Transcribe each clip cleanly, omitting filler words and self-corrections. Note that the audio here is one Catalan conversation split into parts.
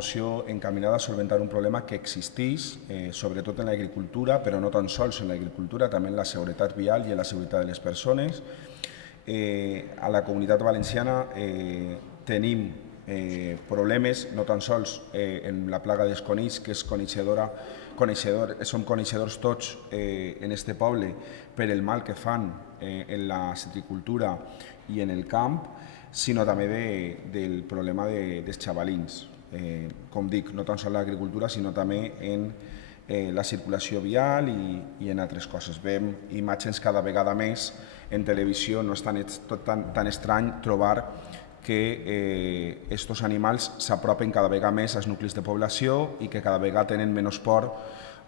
moció encaminada a solventar un problema que existeix, sobretot en l'agricultura, però no tan sols en l'agricultura, també en la seguretat vial i en la seguretat de les persones. A la Comunitat Valenciana tenim problemes, no tan sols en la plaga dels conills, que som coneixedors tots en este poble per el mal que fan en la citricultura i en el camp, sinó també del problema dels xavalins. Com dic, no tan sols l'agricultura, sinó també en la circulació vial i en altres coses. Veiem imatges cada vegada més en televisió, no és tan estrany trobar que aquests animals s'apropen cada vegada més als nuclis de població i que cada vegada tenen menys por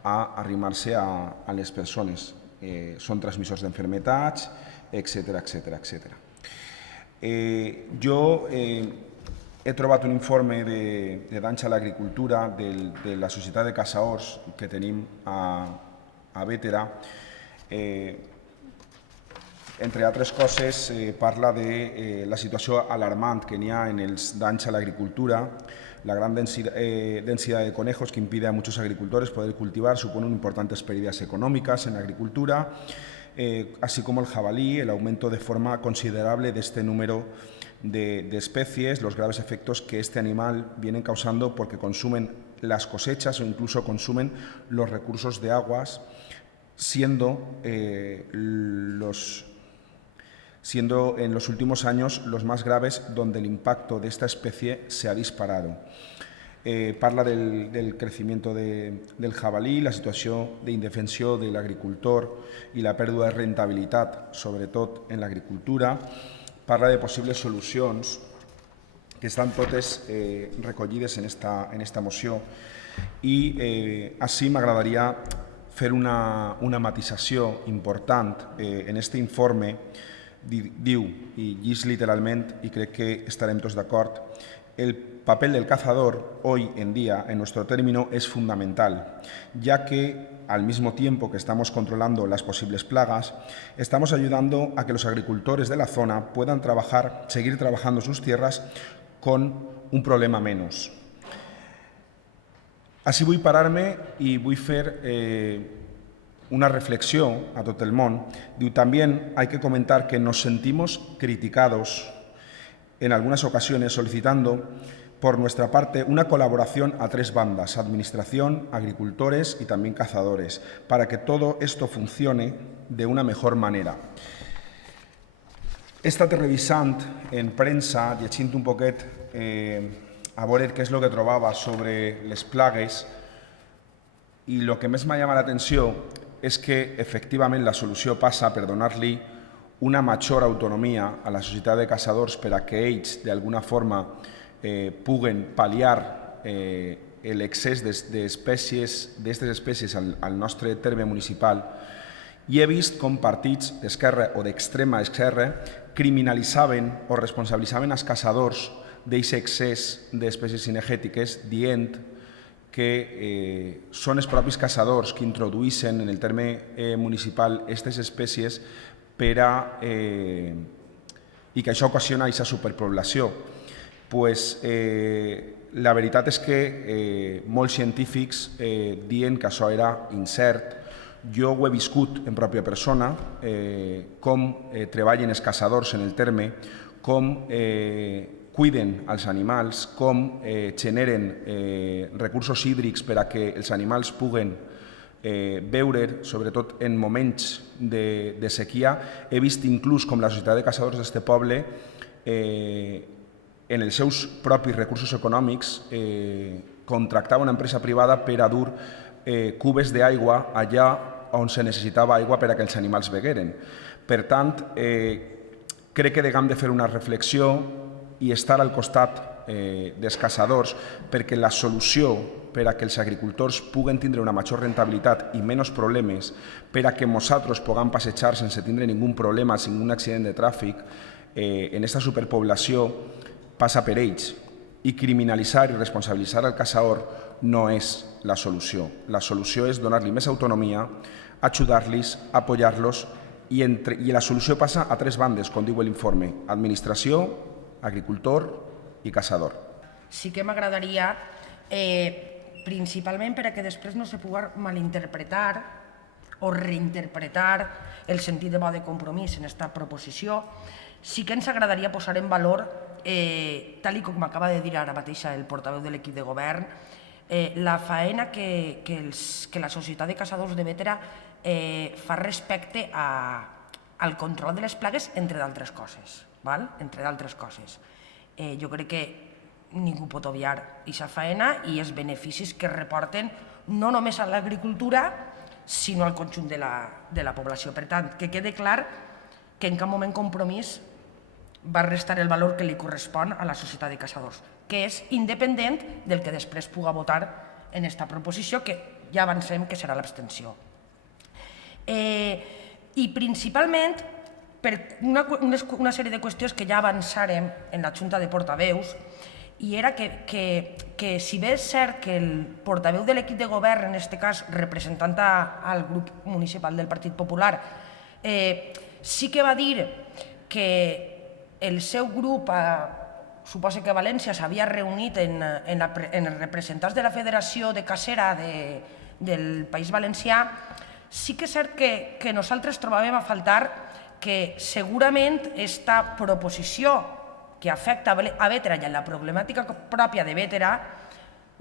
a arrimar-se a les persones. Són transmissors d'enfermetats, etc. Jo he trobat un informe de danys a l'agricultura de la Societat de Caçadors que tenim a Bétera. Entre altres coses, parla de la situació alarmant que n'hi ha en els danys a l'agricultura. La gran densidad de conejos que impide a muchos agricultores poder cultivar supone importantes pérdidas económicas en la agricultura, así como el jabalí, el aumento de forma considerable de este número de especies, los graves efectos que este animal viene causando porque consumen las cosechas o incluso consumen los recursos de aguas, siendo en los últimos años los más graves, donde el impacto de esta especie se ha disparado. Parla del crecimiento del jabalí, la situació d'indefensió de l'agricultor i la pèrdua de rentabilitat, sobretot en l'agricultura. Parla de possibles solucions que estan totes recollides en esta moció i així m'agradaria fer una matisació important en aquest informe. Diu, i llis literalment, y crec que estarem tots d'acord, el papel del cazador hoy en día en nuestro término es fundamental, ya que al mismo tiempo que estamos controlando las posibles plagas, estamos ayudando a que los agricultores de la zona puedan seguir trabajando sus tierras con un problema menos. Així vull parar-me i vull fer una reflexión a todo el mundo. También hay que comentar que nos sentimos criticados en algunas ocasiones solicitando por nuestra parte una colaboración a tres bandas: administración, agricultores y también cazadores, para que todo esto funcione de una mejor manera. He estat revisant en premsa, llegint un poquet a veure què és el que trobava sobre les plagues, i el que més m'ha llamat l'atenció és que efectivament la solució passa per donar-li una major autonomia a la societat de caçadors per a que ells d'alguna forma puguen pal·liar l'excés d'aquestes espècies al nostre terme municipal. I he vist com partits d'esquerra o d'extrema esquerra criminalitzaven o responsabilitzaven els caçadors d'aquest excés d'espècies cinegètiques dient que són els propis caçadors que introduïssin en el terme municipal aquestes espècies i que això ocasiona aquesta superpoblació. La veritat és que molts científics diuen que això era incert. Jo ho he viscut en pròpia persona, com treballen els caçadors en el terme, com cuiden els animals, com generen recursos hídrics per a que els animals puguen beure, sobretot en moments de sequia. He vist inclús com la societat de caçadors d'aquest poble, en els seus propis recursos econòmics, contractava una empresa privada per a dur cubes d'aigua allà on se necessitava aigua per a que els animals begueren. Per tant, crec que hem de fer una reflexió i estar al costat dels caçadors, perquè la solució per a que els agricultors puguen tindre una major rentabilitat i menys problemes, per a que nosaltres puguem passejar sense tindre ningú problema, sense un accident de tràfic, en aquesta superpoblació, passa per ells. I criminalitzar i responsabilitzar el caçador no és la solució. La solució és donar-li més autonomia, ajudar-los, apoyar-los, i la solució passa a tres bandes, com diu l'informe: administració, agricultor i caçador. Sí que m'agradaria principalment perquè després no se pugui malinterpretar o reinterpretar el sentit de bo de compromís en aquesta proposició. Sí que ens agradaria posar en valor, tal com acaba de dir ara mateix el portaveu de l'equip de govern, la faena que la Societat de Caçadors de Bétera fa respecte al control de les plagues, entre d'altres coses. Jo crec que ningú pot obviar aquesta faena i els beneficis que reporten no només a l'agricultura, sinó al conjunt de la població. Per tant, que quede clar que en cap moment Compromís va restar el valor que li correspon a la Societat de Caçadors, que és independent del que després puga votar en aquesta proposició, que ja avancem que serà l'abstenció. I principalment per una sèrie de qüestions que ja avançarem en la Junta de Portaveus, i era que si bé és cert que el portaveu de l'equip de govern, en aquest cas representant al grup municipal del Partit Popular, sí que va dir que el seu grup, suposo que a València, s'havia reunit en representants de la Federació de Cacera del País Valencià, sí que és cert que nosaltres trobàvem a faltar que segurament aquesta proposició que afecta a Bétera i a la problemàtica pròpia de Bétera,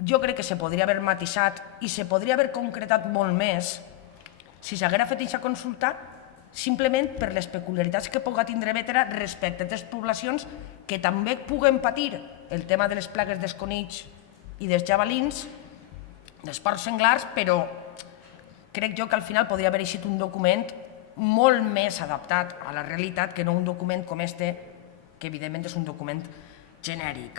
jo crec que se podria haver matisat i se podria haver concretat molt més si s'haguera fet aquesta consulta simplement per les peculiaritats que pugui tindre Bétera respecte a aquestes poblacions que també puguen patir el tema de les plagues dels conills i dels javalins, dels porcs senglars, però crec jo que al final podria haver eixit un document molt més adaptat a la realitat que no un document com este, que evidentment és un document genèric.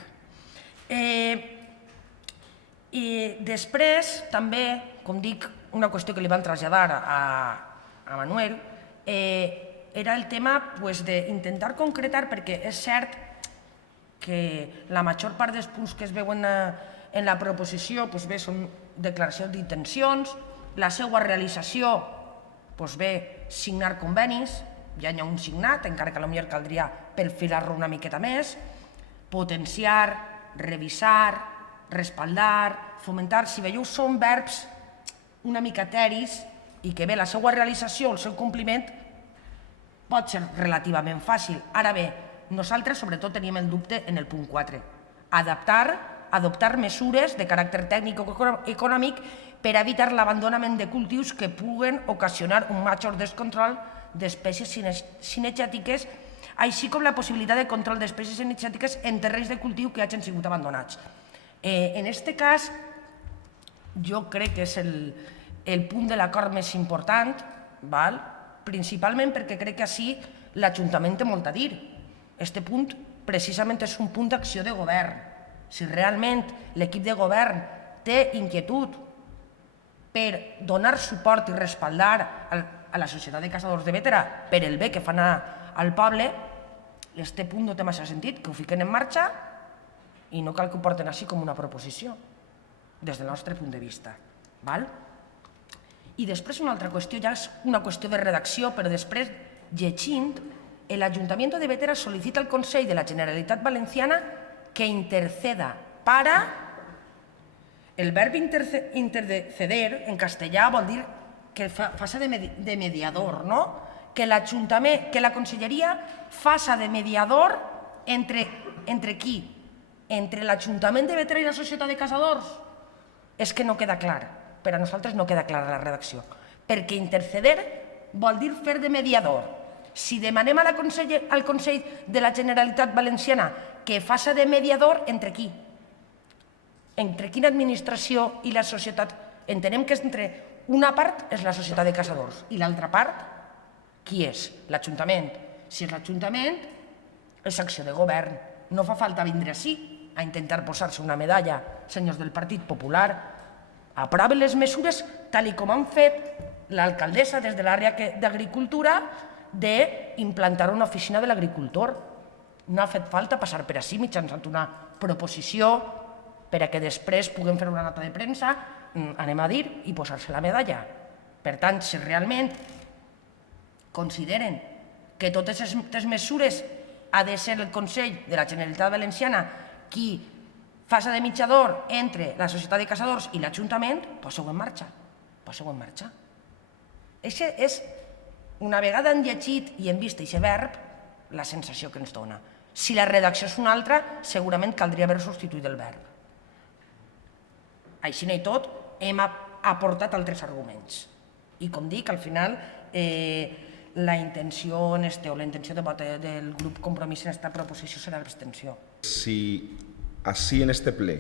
I després, també, com dic, una qüestió que li van traslladar a Manuel, era el tema d'intentar concretar, perquè és cert que la major part dels punts que es veuen en la proposició són declaracions d'intencions, la seva realització, signar convenis, ja n'hi ha un signat, encara que potser caldria perfilar-lo una miqueta més, potenciar, revisar, respaldar, fomentar. Si veieu, són verbs una mica eteris i que bé, la seva realització, el seu compliment, pot ser relativament fàcil. Ara bé, nosaltres sobretot teníem el dubte en el punt 4. Adoptar mesures de caràcter tècnic o econòmic per evitar l'abandonament de cultius que puguen ocasionar un major descontrol d'espècies cinegètiques, així com la possibilitat de control d'espècies cinegètiques en terrenys de cultiu que hagin sigut abandonats. En aquest cas, jo crec que és el punt de l'acord més important, principalment perquè crec que així l'Ajuntament té molt a dir. Aquest punt precisament és un punt d'acció de govern. Si realment l'equip de govern té inquietud per donar suport i respaldar a la Societat de Caçadors de Bétera per el bé que fan al poble, aquest punt no té massa sentit, que ho fiquen en marxa i no cal que ho porten així com una proposició, des del nostre punt de vista. I després una altra qüestió, ja és una qüestió de redacció, però després, llegint, el Ayuntamiento de Bétera solicita al Consell de la Generalitat Valenciana que interceda para... El verb interceder en castellà vol dir que faça de mediador, no? Que l'Ajuntament, que la Conselleria faça de mediador entre qui? Entre l'Ajuntament de Bétera i la Societat de Caçadors? És que no queda clar. Per a nosaltres no queda clara la redacció. Perquè interceder vol dir fer de mediador. Si demanem al Consell de la Generalitat Valenciana que faça de mediador, entre qui? Entre quina administració i la societat? Entenem que entre una part és la Societat de Caçadors i l'altra part, qui és? L'Ajuntament. Si és l'Ajuntament, és acció de govern. No fa falta vindre ací a intentar posar-se una medalla, senyors del Partit Popular. Aproven les mesures tal com han fet l'alcaldessa des de l'àrea d'Agricultura d'implantar una oficina de l'agricultor. No ha fet falta passar per ací mitjançant una proposició per a que després puguem fer una nota de premsa, anem a dir, i posar-se la medalla. Per tant, si realment consideren que totes aquestes mesures ha de ser el Consell de la Generalitat Valenciana qui faça de mitjador entre la societat de caçadors i l'Ajuntament, poseu en marxa. Poseu en marxa. Això és, una vegada hem llegit i hem vist aquest verb, la sensació que ens dona. Si la redacció és una altra, segurament caldria haver substituït el verb. Així i tot, hem aportat altres arguments. I com dic, al final, la intenció de vot del grup Compromís en aquesta proposició serà l'abstenció. Si així en este ple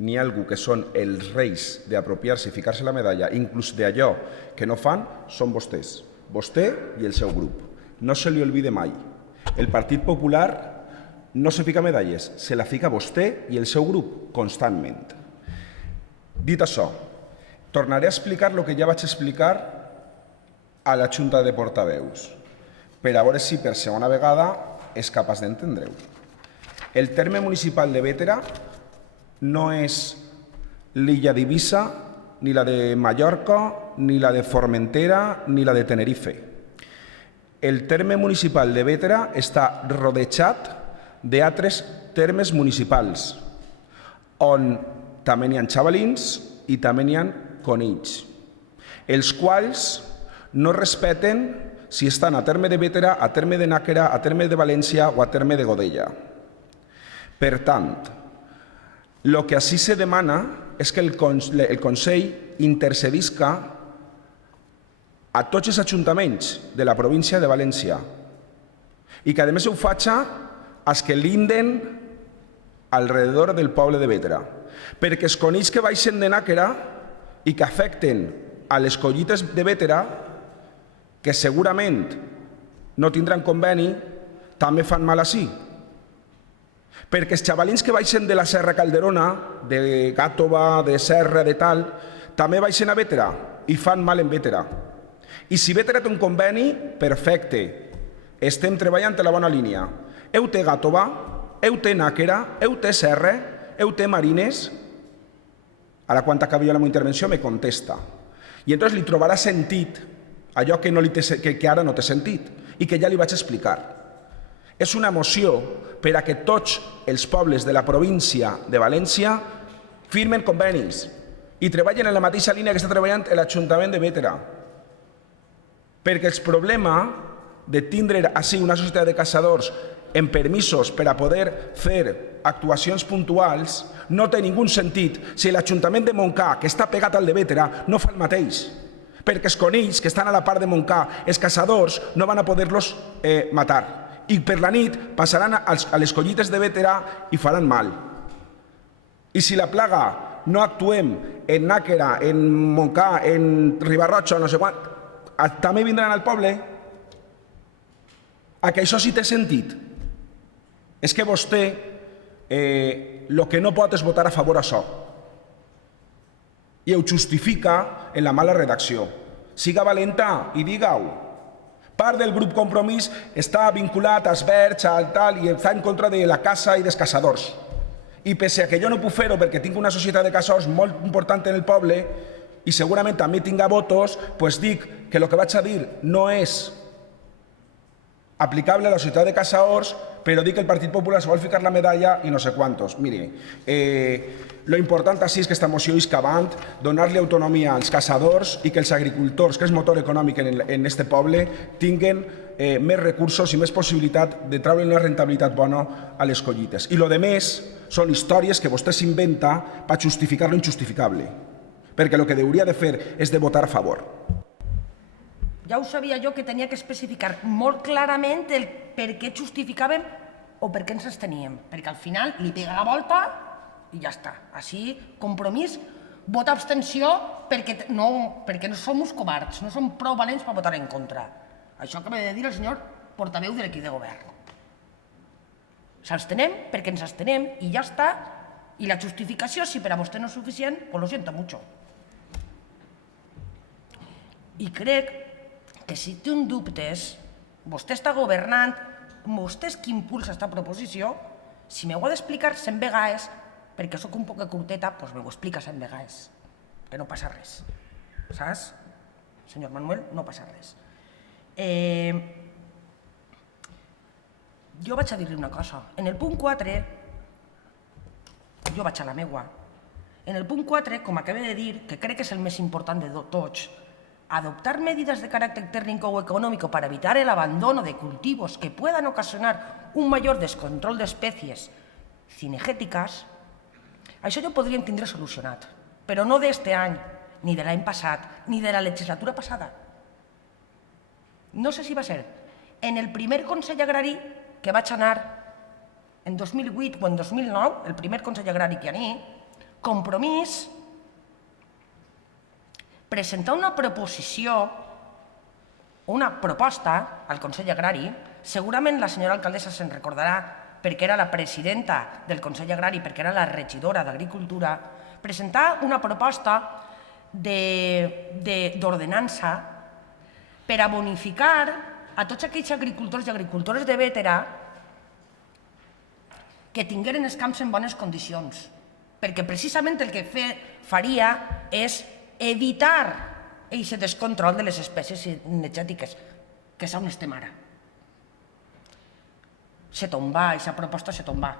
n'hi ha algú que són els reis d'apropiar-se i ficar-se la medalla, inclús d'allò que no fan, són vostès. Vostè i el seu grup. No se li olvide mai. El Partit Popular no se fica medalles, se la fica vostè i el seu grup constantment. Dit això, tornaré a explicar el que ja vaig explicar a la Junta de Portaveus, per a veure si per segona vegada és capaç d'entendre-ho. El terme municipal de Bétera no és l'illa d'Eivissa, ni la de Mallorca, ni la de Formentera, ni la de Tenerife. El terme municipal de Bétera està rodejat d'altres termes municipals, on també n'hi ha xavalins i també n'hi ha conills, els quals no respeten si estan a terme de Bétera, a terme de Nàquera, a terme de València o a terme de Godella. Per tant, el que així se demana és que el Consell intercedisca a tots els ajuntaments de la província de València i que a més ho faci als que linden alrededor del poble de Bétera, perquè els conills que baixen de Nàquera i que afecten a les collites de Bétera, que segurament no tindran conveni, també fan mal així. Perquè els xavalins que baixen de la Serra Calderona, de Gàtova, de Serra, de tal, també baixen a Bétera i fan mal en Bétera. I si Bétera té un conveni, perfecte, estem treballant en la bona línia. Eu té Gàtova, eu té Nàquera, eu té Serra, eu té Marines. Ara, quan acabi jo la meva intervenció, me contesta. I llavors li trobarà sentit allò que ara no té sentit i que ja li vaig explicar. És una moció per a que tots els pobles de la província de València firmen convenis i treballen en la mateixa línia que està treballant l'Ajuntament de Bétera. Perquè el problema de tindre així una societat de caçadors en permisos per a poder fer actuacions puntuals no té ningú sentit si l'Ajuntament de Montcà, que està pegat al de Bétera, no fa el mateix. Perquè els conills que estan a la part de Montcà, els caçadors, no van a poder-los matar. I per la nit passaran a les collites de Bétera i faran mal. I si la plaga no actuem en Nàquera, en Montcà, en Ribarroja, no sé quant, també vindran al poble? A que això sí té sentit? És que vostè el que no pot és votar a favor d'això. I ho justifica en la mala redacció. Siga valenta i diga-ho. Part del grup Compromís està vinculat als verds, al tal, i està en contra de la caça i dels caçadors. I pese a que jo no puc fer-ho perquè tinc una societat de caçadors molt important en el poble i segurament també tinga votos, doncs dic que el que vaig a dir no és aplicable a la societat de caçadors, però dic que el Partit Popular se vol ficar la medalla i no sé quantos. Mire, lo important així és que aquesta moció és avant, donar-li autonomia als caçadors i que els agricultors, que és motor econòmic en este poble, tinguen més recursos i més possibilitat de treure una rentabilitat bona a les collites. I el que més són històries que vostè s'inventa per justificar lo injustificable, perquè el que hauria de fer és de votar a favor. Ja ho sabia jo que tenia que especificar molt clarament el per què justificàvem o per què ens absteníem, perquè al final li pega la volta i ja està. Així, Compromís, vota abstenció perquè no som uns covards, no som prou valents per votar en contra. Això acaba de dir el senyor portaveu de l'equip de govern. S'abstenem perquè ens abstenem i ja està. I la justificació, si per a vostè no és suficient, pues lo siento mucho. I crec que si té un dubtes, vostè està governant, vostè és qui impulsa aquesta proposició, si m'ho ha d'explicar 100 vegades, perquè soc un poc curteta, doncs m'ho explica 100 vegades, que no passa res. Saps? Senyor Manuel, no passa res. Jo vaig a dir-li una cosa. En el punt 4, jo vaig a la meua. En el punt 4, com acabé de dir, que crec que és el més important de tots, adoptar medidas de carácter técnico o económico para evitar el abandono de cultivos que puedan ocasionar un mayor descontrol de especies cinegètiques, això jo podria tindre solucionat, però no d'este any, ni de l'any passat, ni de la legislatura passada. No sé si va ser en el primer Consell Agrari que vaig anar en 2008 o en 2009, el primer Consell Agrari que aní, Compromís, presentar una proposició, una proposta al Consell Agrari, segurament la senyora alcaldessa se'n recordarà perquè era la presidenta del Consell Agrari, perquè era la regidora d'Agricultura, presentar una proposta d'ordenança per a bonificar a tots aquells agricultors i agricultores de Bétera que tingueren els camps en bones condicions, perquè precisament el que faria és evitar aquest descontrol de les espècies cinegètiques, que és on estem ara. Se tomba, aquesta proposta se tomba.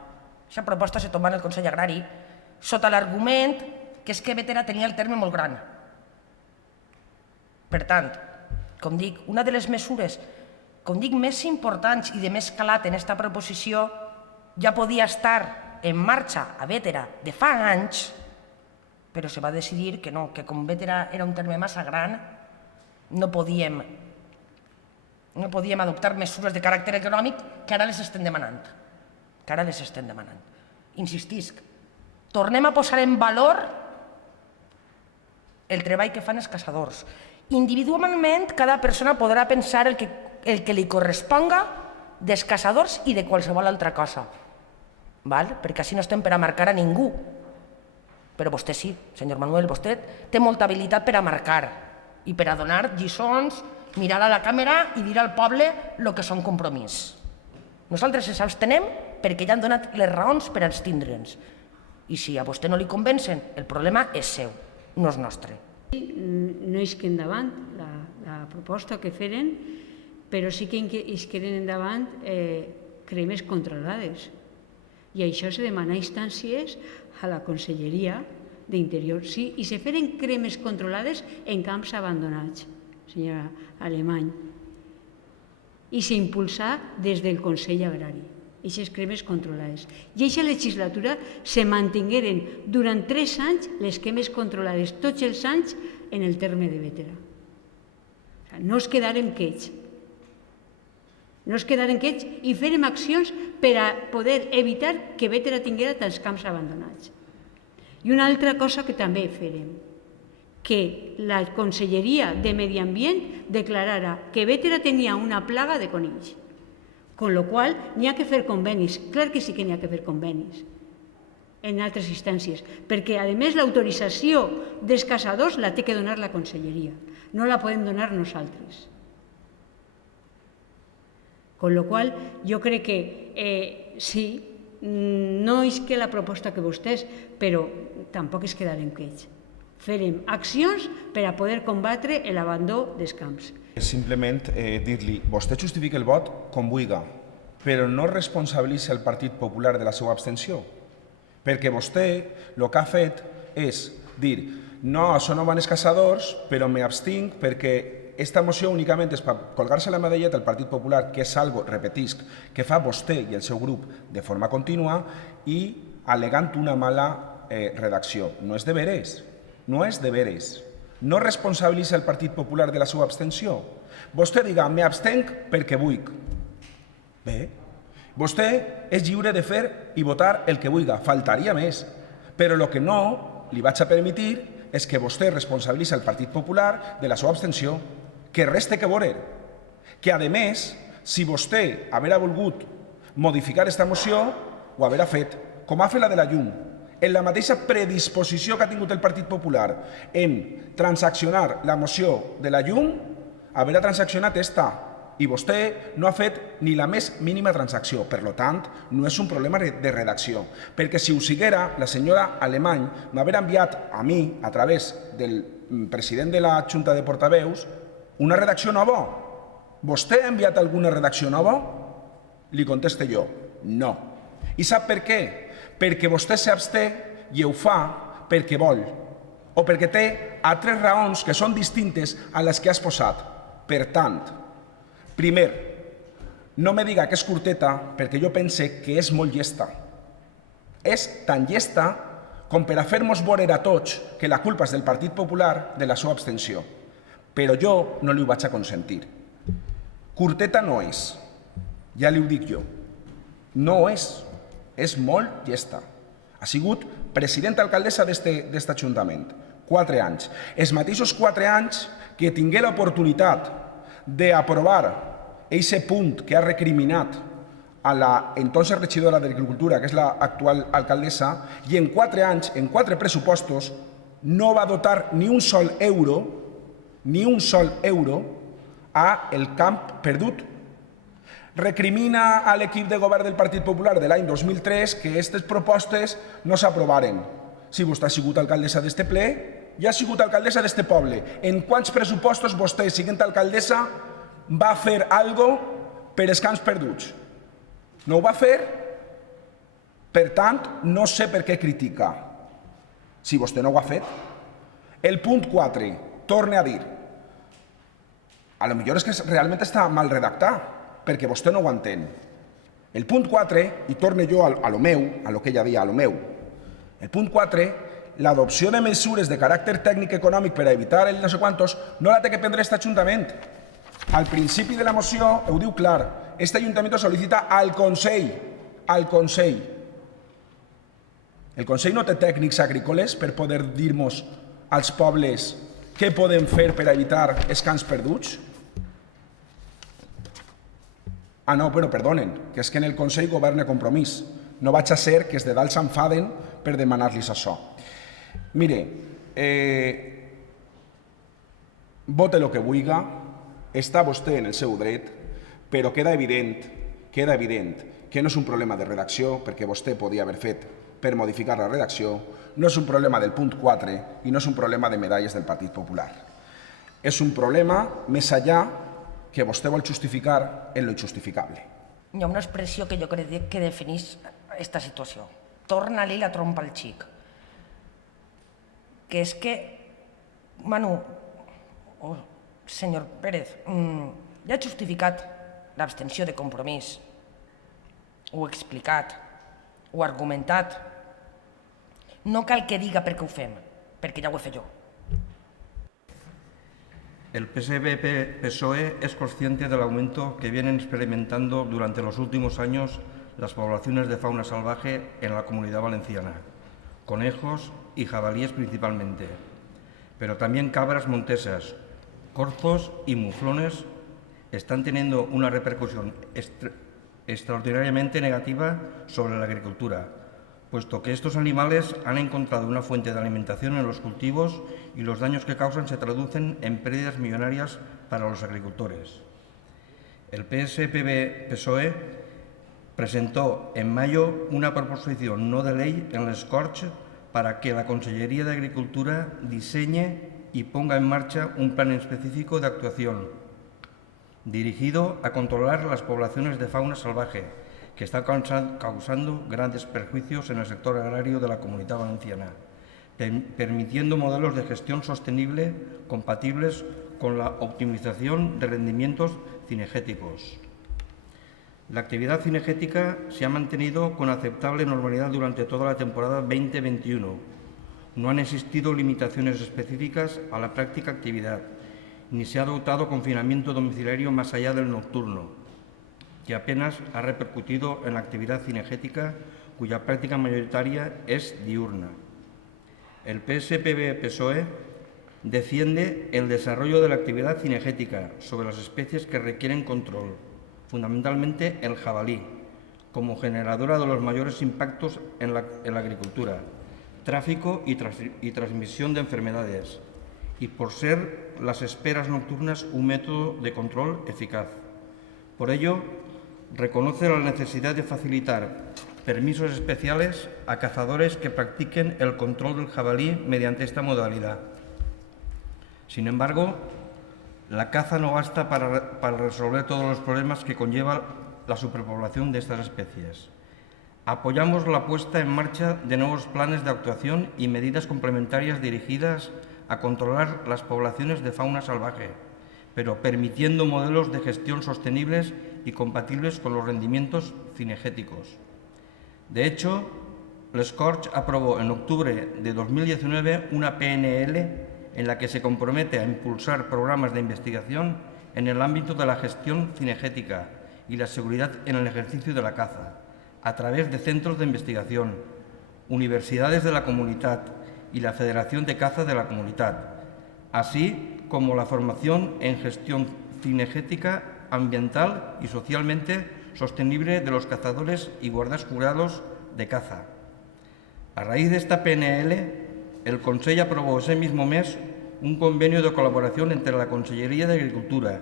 Aquesta proposta se tomba en el Consell Agrari sota l'argument que és que Bétera tenia el terme molt gran. Per tant, com dic, una de les mesures més importants i de més calat en aquesta proposició ja podia estar en marxa a Bétera de fa anys, però se va decidir que no, que com Bétera era un terme massa gran, no podíem adoptar mesures de caràcter econòmic que ara les estem demanant. Insistisc, tornem a posar en valor el treball que fan els caçadors. Individualment, cada persona podrà pensar el que li corresponga dels caçadors i de qualsevol altra cosa, perquè així no estem per a marcar a ningú. Però vostè sí, senyor Manuel, vostè té molta habilitat per a marcar i per a donar lliçons, mirar a la càmera i dir al poble el que són Compromís. Nosaltres ens abstenem perquè ja han donat les raons per a abstindre'ns. I si a vostè no li convencen, el problema és seu, no és nostre. No isquen endavant la proposta que feren, però sí que isqueren endavant cremes controlades. I això se demana instàncies a la Conselleria d'Interior. Sí, i se feren cremes controlades en camps abandonats, senyora Alemany. I s'impulsà des del Consell Agrari, aquestes cremes controlades. I aquesta legislatura se mantingueren durant 3 anys les cremes controlades, tots els anys, en el terme de Bétera. No es quedaren quiets. No es quedaren quiets i fèrem accions per a poder evitar que Bétera tinguera tants camps abandonats. I una altra cosa que també fèrem, que la Conselleria de Medi Ambient declarara que Bétera tenia una plaga de conills, con lo qual n'hi ha que fer convenis, clar que sí que n'hi ha que fer convenis en altres instàncies, perquè a més l'autorització dels caçadors la té que donar la Conselleria, no la podem donar nosaltres. Con lo qual, jo crec que sí, no és que la proposta que vostès, però tampoc es quedarem quiets. Farem accions per a poder combatre l'abandó dels camps. Simplement dir-li, vostè justifica el vot com vulgui, però no responsabilitza el Partit Popular de la seva abstenció, perquè vostè el que ha fet és dir, no, això no van els caçadors, però m'abstinc perquè esta moció únicament és per colgar-se la medalleta al Partit Popular, que és algo, repetisc, que fa vostè i el seu grup de forma contínua i al·legant una mala redacció. No és de veres, no és de veres. No responsabilitza el Partit Popular de la seva abstenció. Vostè diga, m'abstenc perquè vull. Bé, vostè és lliure de fer i votar el que vulgui, faltaria més. Però el que no li vaig a permetre és que vostè responsabilitza el Partit Popular de la seva abstenció, que res té que veure. Que, a més, si vostè haguera volgut modificar aquesta moció, ho haguera fet, com ha fet la de la llum, en la mateixa predisposició que ha tingut el Partit Popular en transaccionar la moció de la llum, haguera transaccionat esta, i vostè no ha fet ni la més mínima transacció. Per tant, no és un problema de redacció, perquè si ho siguera, la senyora Alemany m'haguera enviat a mi, a través del president de la Junta de Portaveus, una redacció nova. Vostè ha enviat alguna redacció nova? Li conteste jo, no. I sap per què? Perquè vostè s'absté i ho fa perquè vol, o perquè té altres raons que són distintes a les que has posat. Per tant, primer, no me diga que és curteta perquè jo pense que és molt llesta. És tan llesta com per a fer-nos veure a tots que la culpa és del Partit Popular de la seva abstenció. Però jo no li ho vaig a consentir. Curteta no és, ja li ho dic jo. No és molt llesta. Ha sigut presidenta alcaldessa d'este Ajuntament, 4 anys. Els mateixos 4 anys que tingué l'oportunitat d'aprovar aquest punt que ha recriminat a la entonces regidora d'Agricultura, que és l'actual alcaldessa, i en 4 anys, en 4 pressupostos, no va dotar ni un sol euro a el camp perdut. Recrimina a l'equip de govern del Partit Popular de l'any 2003 que aquestes propostes no s'aprovaren. Si vostè ha sigut alcaldessa d'este ple, ja ha sigut alcaldessa d'este poble. En quants pressupostos vostè, sent alcaldessa, va fer alguna cosa per els camps perduts? No ho va fer? Per tant, no sé per què critica. Si vostè no ho ha fet. El punt 4, torne a dir. A lo millor és que realment està mal redactat, perquè vostè no ho entén. El punt 4, i torne jo a lo meu, a lo que ella deia, a lo meu. El punt 4, l'adopció de mesures de caràcter tècnic econòmic per a evitar el no sé quantos, no la té que prendre aquest Ajuntament. Al principi de la moció ho diu clar, este Ajuntament sol·licita al Consell. Al Consell. El Consell no té tècnics agrícoles per poder dir-nos als pobles què podem fer per evitar els camps perduts? Ah, no, però perdonen, que és que en el Consell governa Compromís. No vaig a ser que els de dalt s'enfaden per demanar-los això. Mire, vote el que vulgui, està vostè en el seu dret, però queda evident que no és un problema de redacció, perquè vostè podia haver fet per modificar la redacció, no és un problema del punt 4 i no és un problema de medalles del Partit Popular. És un problema més enllà que vostè vol justificar en lo injustificable. Hi ha una expressió que jo crec que defineix aquesta situació. Torna-li la trompa al xic. Que és que, Manu, senyor Pérez, ja he justificat l'abstenció de Compromís. Ho he explicat, ho he argumentat. No cal que diga per què ho fem, perquè ja ho he fet jo. El PSB-PSOE es consciente del aumento que vienen experimentando durante los últimos años las poblaciones de fauna salvaje en la Comunidad Valenciana, conejos y jabalíes principalmente, pero también cabras montesas, corzos y muflones están teniendo una repercusión extraordinariamente negativa sobre la agricultura, puesto que estos animales han encontrado una fuente de alimentación en los cultivos y los daños que causan se traducen en pérdidas millonarias para los agricultores. El PSPB-PSOE presentó en mayo una proposición no de ley en les Corts para que la Consellería de Agricultura diseñe y ponga en marcha un plan específico de actuación dirigido a controlar las poblaciones de fauna salvaje que está causando grandes perjuicios en el sector agrario de la Comunidad Valenciana, permitiendo modelos de gestión sostenible compatibles con la optimización de rendimientos cinegéticos. La actividad cinegética se ha mantenido con aceptable normalidad durante toda la temporada 2021. No han existido limitaciones específicas a la práctica actividad, ni se ha adoptado confinamiento domiciliario más allá del nocturno, que apenas ha repercutido en la actividad cinegética, cuya práctica mayoritaria es diurna. El PSPB-PSOE defiende el desarrollo de la actividad cinegética sobre las especies que requieren control, fundamentalmente el jabalí, como generadora de los mayores impactos en la agricultura, tráfico y transmisión de enfermedades, y por ser las esperas nocturnas un método de control eficaz. Por ello, reconoce la necesidad de facilitar permisos especiales a cazadores que practiquen el control del jabalí mediante esta modalidad. Sin embargo, la caza no basta para resolver todos los problemas que conlleva la superpoblación de estas especies. Apoyamos la puesta en marcha de nuevos planes de actuación y medidas complementarias dirigidas a controlar las poblaciones de fauna salvaje, pero permitiendo modelos de gestión sostenibles y compatibles con los rendimientos cinegéticos. De hecho, l'Escorch aprobó en octubre de 2019 una PNL en la que se compromete a impulsar programas de investigación en el ámbito de la gestión cinegética y la seguridad en el ejercicio de la caza, a través de centros de investigación, universidades de la comunidad y la Federación de Caza de la comunidad, así como la formación en gestión cinegética, ambiental y socialmente sostenible de los cazadores y guardas jurados de caza. A raíz de esta PNL, el Consell aprobó ese mismo mes un convenio de colaboración entre la Consellería de Agricultura,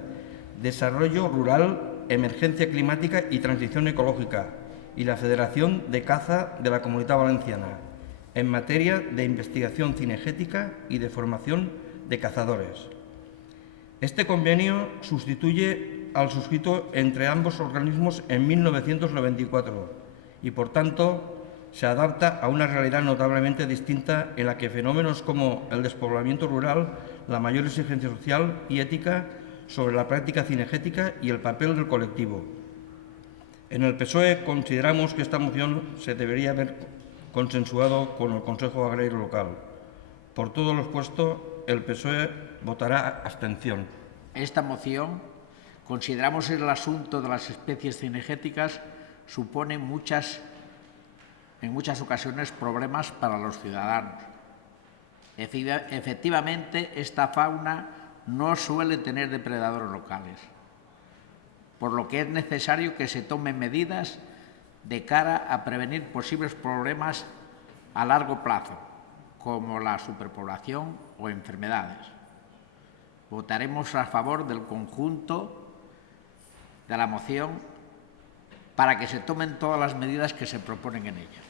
Desarrollo Rural, Emergencia Climática y Transición Ecológica y la Federación de Caza de la Comunidad Valenciana en materia de investigación cinegética y de formación de cazadores. Este convenio sustituye al suscrito entre ambos organismos en 1994 y, por tanto, se adapta a una realidad notablemente distinta en la que fenómenos como el despoblamiento rural, la mayor exigencia social y ética sobre la práctica cinegética y el papel del colectivo. En el PSOE consideramos que esta moción se debería haber consensuado con el Consejo Agrario Local. Por todo lo expuesto, el PSOE votará abstención. Esta moción, consideramos el asunto de las especies cinegéticas, supone en muchas ocasiones problemas para los ciudadanos. Efectivamente, esta fauna no suele tener depredadores locales, por lo que es necesario que se tomen medidas de cara a prevenir posibles problemas a largo plazo, como la superpoblación o enfermedades. Votaremos a favor del conjunto de la moción para que se tomen todas las medidas que se proponen en ella.